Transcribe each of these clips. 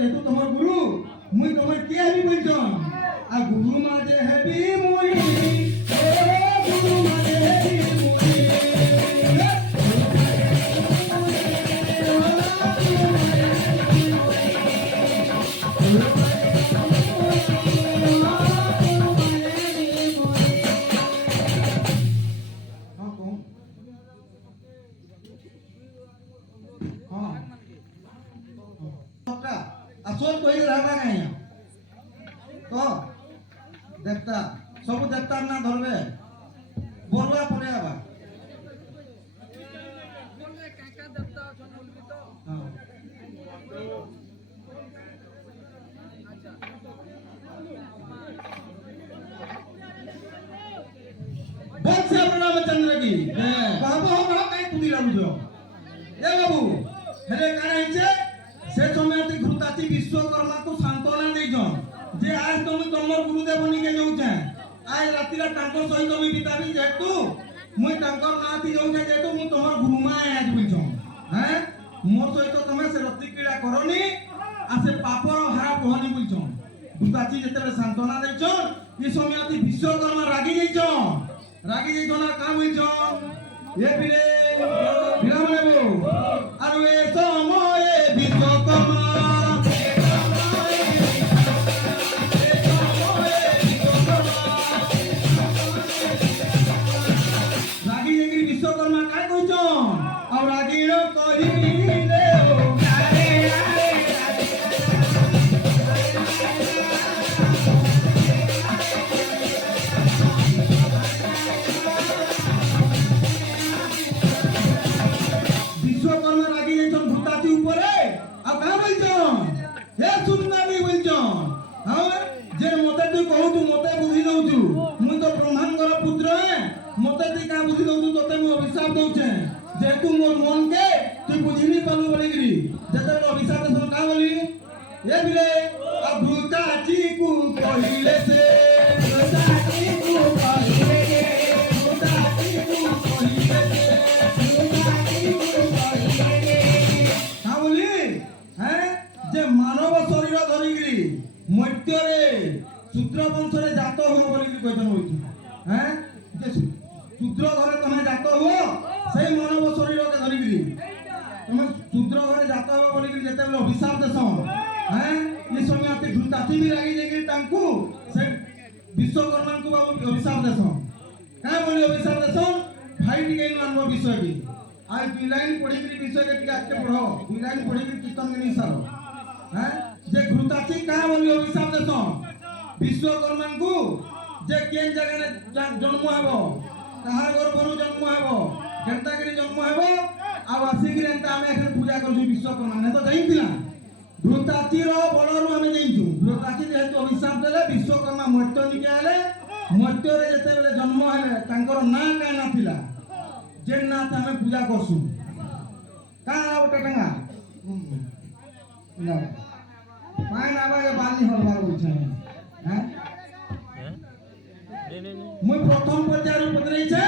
যেহেতু তোমার গুরু মুই তোমার কে হেবি বলছন আর গুরু মাঝে হেবি মুই গুরু মাঝে হেবি মুই আসল কই রাখা নাই তো দেবতা সব দেবতার না ধরবে বড়ুয়া পড়ে আবার বলছে রামচন্দ্র কি বাবু আমরা কাই তুমি রামুছো এ বাবু হেরে কানা হইছে সে সময় ঘুরতাতি বিশ্বকর্মা কো সান্তনা দেইছন যে আজ তুমি তোমার গুরুদেব নিকে যাউছে আজ রাতিরা তাঙ্কর সহিত আমি বিতাবি যেহেতু মুই তাঙ্কর নাতি যাউছে যেহেতু মু তোমার গুরুমা আজ বলছন হ্যাঁ মোর সহিত তুমি সে রতি ক্রীড়া করনি আর সে পাপর হারা কহনি বলছন ঘুরতাতি যেতেবে সান্তনা দেইছন এই সময় বিশ্বকর্মা রাগি যাইছন না কাম হইছন এ বিরে বিরাম নেব আর এ সময়ে বিশ্বকর্মা রাগি যেগিরি বিশ্বকর্মা কাই কইছন আর রাগির কহিলে বিশ্বকর্মা রাগি যাইছন ভূতাতি উপরে আর কা বলছন হে সুন্দরী বলছন হ্যাঁ যে মতে তুই কহুছু মতে বুঝি দউছু মুই তো ব্রহ্মাঙ্গর পুত্র মতে তুই কা বুঝি দউছু তোতে মু অভিশাপ দউছে যেহেতু মোর মনকে তুই বুঝিনি পালু বলিগরি যেতে অভিশাপ দেছন কা বলি এ বিলে আর ভূতাতি কু কহিলে সে ভূতাতি কু কহিলে কে ভূতাতি কু কহিলে সে যে মানব শরীর ধরিকি মধ্যরে শূদ্র বংশরে জাত হব বলি কইতন হইছি হ্যাঁ যে শূদ্র ঘরে তুমি জাত হব সেই মানব শরীরকে ধরিকি তুমি শূদ্র ঘরে জাত হব বলি যেতেবেলে অভিশাপ দেছন হ্যাঁ এই সময় আতে ঘুরতাতি বি লাগি যাই তাঙ্কু সে বিশ্বকর্মাଙ୍କୁ বাবু অভিশাপ দেছন কা বলি অভিশাপ দেছন ভাই টিকে মানব বিষয় কি आज दुई लाइन पढ़ी विषय के टिके आके पढ़ो दुई लाइन पढ़ी कीर्तन के निसारो हैं जे घृताची का बोली अभिशाप देसन विश्वकर्मा को जे केन जगह जन्म हेबो कहार गर्भरु जन्म हेबो केनता करी जन्म हेबो आ आसिक एंता हमें एखन पूजा करछु विश्वकर्मा ने तो जाइतिला घृताची रो बलरु हमें जाइछु घृताची जेहेतु अभिशाप देले विश्वकर्मा मर्त्य निके आले मर्त्य रे जेते बेले जन्म हेले तांकर ना का ना थिला जेन्नाथ हमें पूजा करसु का ओटा टंगा ना माय ना बागे बाली हरबार बुझे हैं मुई प्रथम पर्याय पदरई छे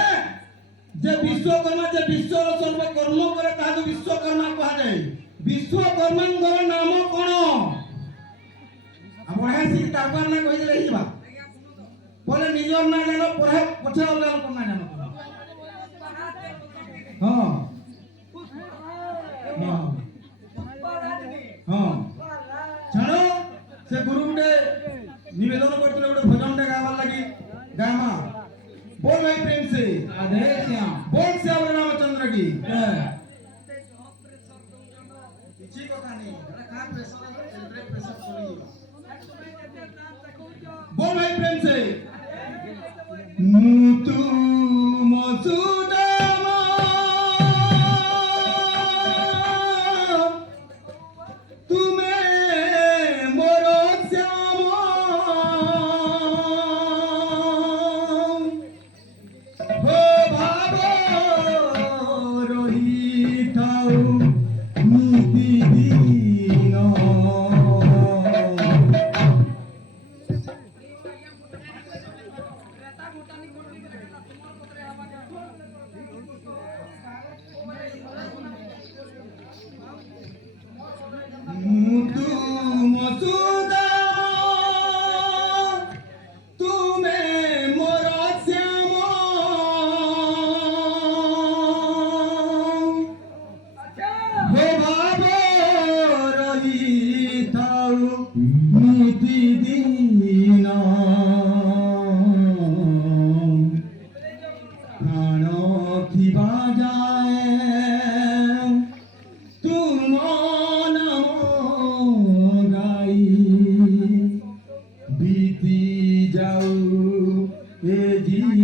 जे विश्वकर्मा जे विश्वर सर्व कर्म करे ताको विश्वकर्मा कहा जाय विश्वकर्मांगर नाम कोन आ बढा सी तापर ना कहि देले हिबा बोले निजर ना जानो पढे पछे अलगा लोक ना जानो हाँ हाँ हाँ छाड़ो से गुरु गुटे निवेदन करते गुटे भजन टे गावार लगी गामा बोल भाई प्रेम से राधे श्याम बोल श्याम रामचंद्र की किसी कथा नहीं एटा का प्रेशर सेलिब्रेट प्रेशर चली बोल भाई प्रेम से मुतु मसुदा এ জীবন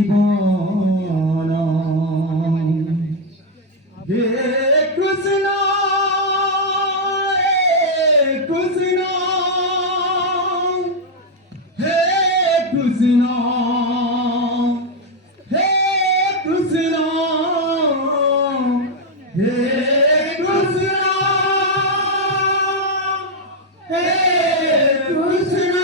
হে কৃষ্ণ কৃষ্ণ হে কৃষ্ণ হে কৃষ্ণ হে কৃষ্ণ হে কৃষ্ণ হে কৃষ্ণ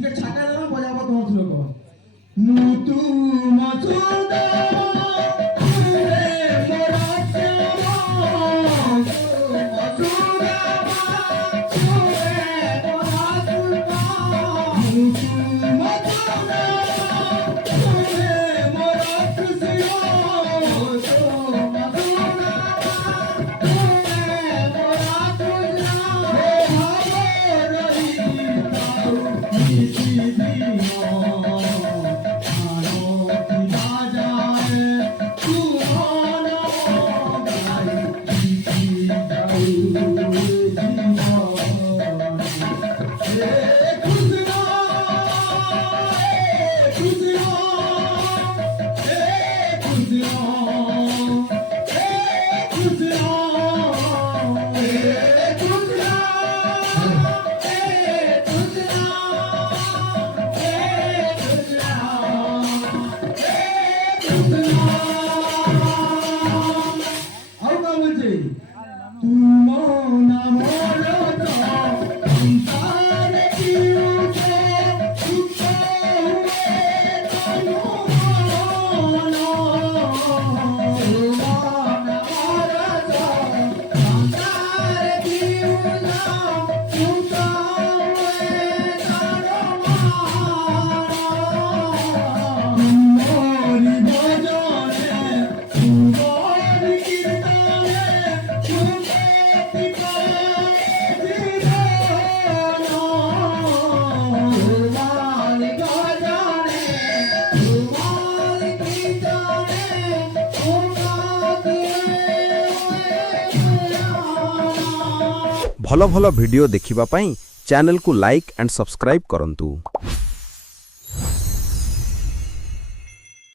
ঠিক ছাকা দেবো বজাবো তোমার শ্লোক মুতু মসুদা ଭଲ ଭଲ ଭିଡିଓ ଦେଖିବା ପାଇଁ ଚ୍ୟାନେଲକୁ ଲାଇକ୍ ଆଣ୍ଡ ସବସ୍କ୍ରାଇବ୍ କରନ୍ତୁ।